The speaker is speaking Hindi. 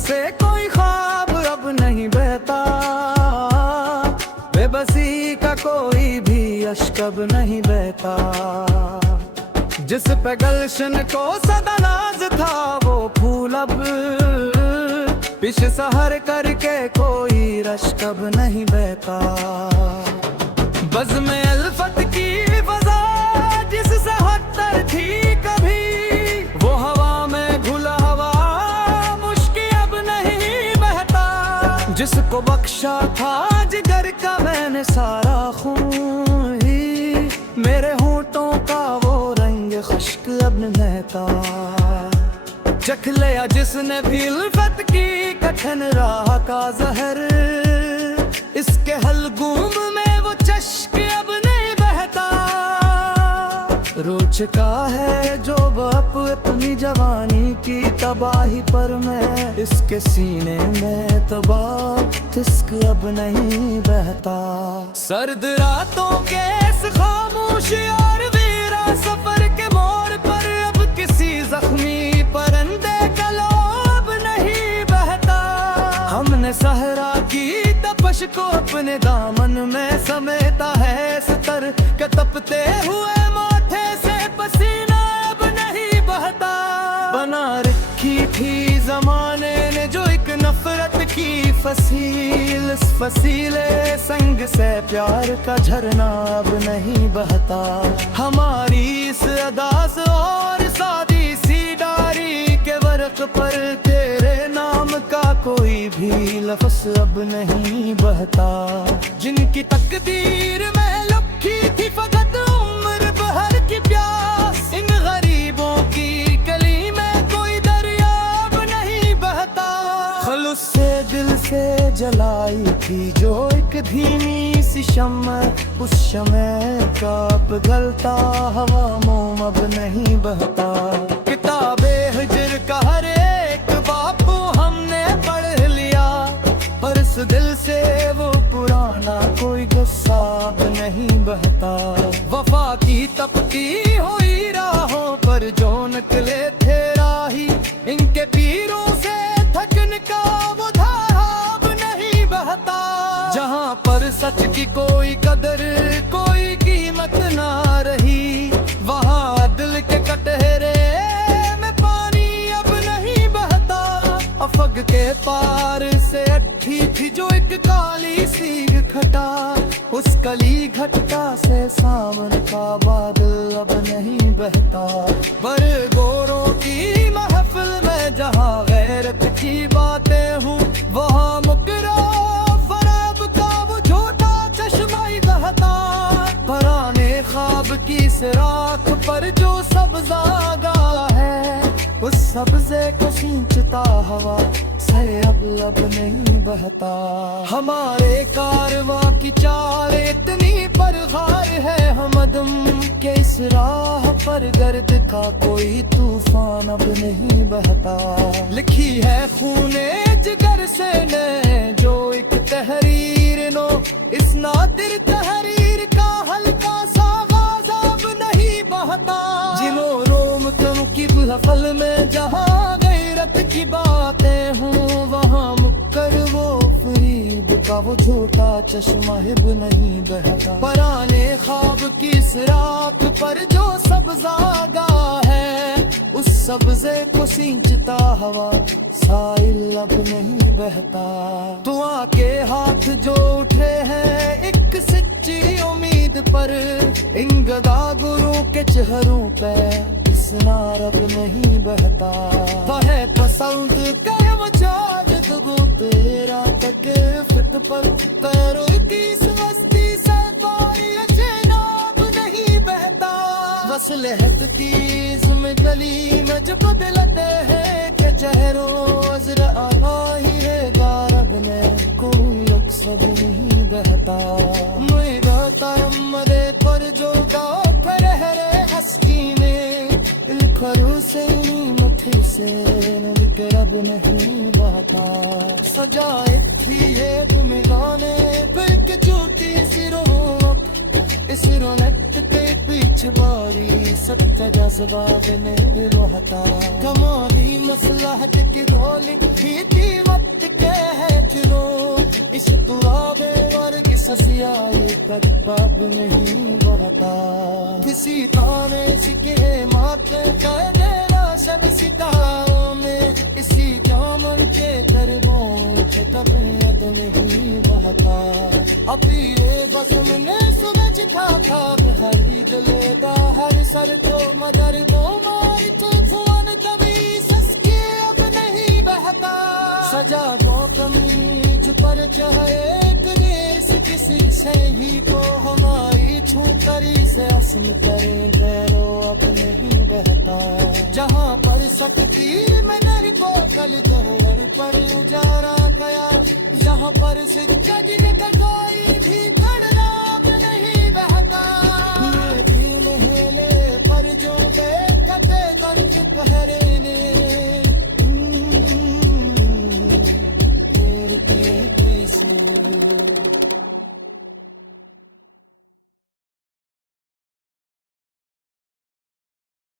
से कोई ख्वाब अब नहीं बहता, बेबसी का कोई भी अश्क अब नहीं बहता। जिस पे गलशन को सदा नाज था वो फूल अब पिश सहर करके कोई रश्क अब नहीं बहता। बज़्म अल्फत की फज़ा जिससे हत्तर थी कभी, वो हवा में घुला हवा मुश्किल अब नहीं बहता। जिसको बख्शा था जिगर का मैंने सारा खून ही, मेरे होठों का वो रंग खुश्क अब न बहता। चख लिया जिसने भी उल्फत की कठिन राह का जहर, इसके हलगूम में वो चश्क अब नहीं बहता। रो चुका है जो बाप अपनी जवानी की तबाही पर, मैं इसके सीने में तबाह तिस्क अब नहीं बहता। सर्द रातों के इस खामोश और वीरा सफर के मोड़ पर, अब किसी जख्मी परिंदे का लोभ नहीं बहता। हमने सहरा की तपश को अपने दामन में समेटा है, स्तर के तपते हुए माथे से पसीना अब नहीं बहता। बना रखी थी जमाने ने जो एक नफरत की फसील, इस फसीले संग से प्यार का झरना अब नहीं बहता। हमारी इस अदास और सादी सी डारी के वर्क पर तेरे नाम का कोई भी लफ्ज़ अब नहीं बहता। जिनकी तकदीर में लुकी थी फकत उम्र बहर की प्यास, इन गरीबों की गली में कोई दरिया अब नहीं बहता। खलूस से दिल से जलाई थी जो एक धीमी सी शम्मा, उस शम्मे का पिघलता हवा मोम अब नहीं बहता। किताबे हिज्र का हर एक बापू हमने पढ़ लिया, पर इस दिल से वो पुराना कोई गुस्सा अब नहीं बहता। वफा की तपती हुई राहों पर जो निकले थे राही, इनके पीरों से थकन का वो धारा अब नहीं बहता। जहाँ पर सच की कोई कदर कोई कीमत ना रही, वहाँ दिल के कटहरे में पानी अब नहीं बहता। अफग के पार से अट्ठी थी जो एक काली सीग खटा, उस कली घटता से सावन का बादल अब नहीं बहता। बर गोरों की महफिल में जहाँ गैरत की बातें हूँ, वहाँ मुकरा फरेब का वो झूठा चश्मा ही बहता। पुराने ख्वाब की सिराख पर जो सब्ज़ा जागा है, उस सब्ज़े को सींचता हवा से अब लब नहीं बहता। हमारे कारवां की चाल इतनी परगार है हमदम के, इस राह पर गर्द का कोई तूफान अब नहीं बहता। लिखी है खूने जिगर से ने जो एक तहरीर नो, इस नादिर तहरीर का हल्का सा आवाज़ अब नहीं बहता। जिलो रोम तुम की फल में जहाँ गैरत की बातें हूँ, वहाँ मुक्कर वो फरीब का वो झूठा चश्मा हिब नहीं बहता। पुराने ख्वाब की सिराख पर जो सब्ज़ा गा है, उस सब्ज़े को सींचता हवा साइल अब नहीं बहता। दुआ के हाथ जो उठे हैं एक सच्ची उम्मीद पर, इन गदा गुरु के चेहरों पे नार अब नहीं बहता। है पसंद कर्म चाज वो तेरा तक फिट पर, पैरों की स्वस्ति से कोई नाब नहीं बहता। बस लहत की इसमें गली में जब दिलते हैं कि जहरों अज़र आगा ही रहेगा रब ने कोई अक्सर नहीं बहता। मेरा तरमरे पर जो गाँव रहरे हस्की ने, खरू से मुट्ठी से रब नहीं बहता। सजाए थी ये तुम गाने फिर के झूठी सिरों, इस रोनक के पीछे कुछ बारी सत्य जज्बात ने रोहता कमाली मसलहत की गोली खींची वक्त के है चुनो इस तुराबे वर्ग ससियाई कब नहीं बहता किसी ताने सिके माते कर देना सब सितारों में इसी जामन के तरबों के तबीयत नहीं बहता अभी ये बस में सूरज था खरीद लेगा हर सर तो मदर दो मारी तो धुआं कभी ससके अब नहीं बहता सजा दो कमीज पर चाहे देश किसी से ही को हमारी छूतरी से असम करे गैरो अब नहीं बहता जहाँ पर सकती में नर को कल दहर पर उजारा गया जहाँ पर सिक्का गिर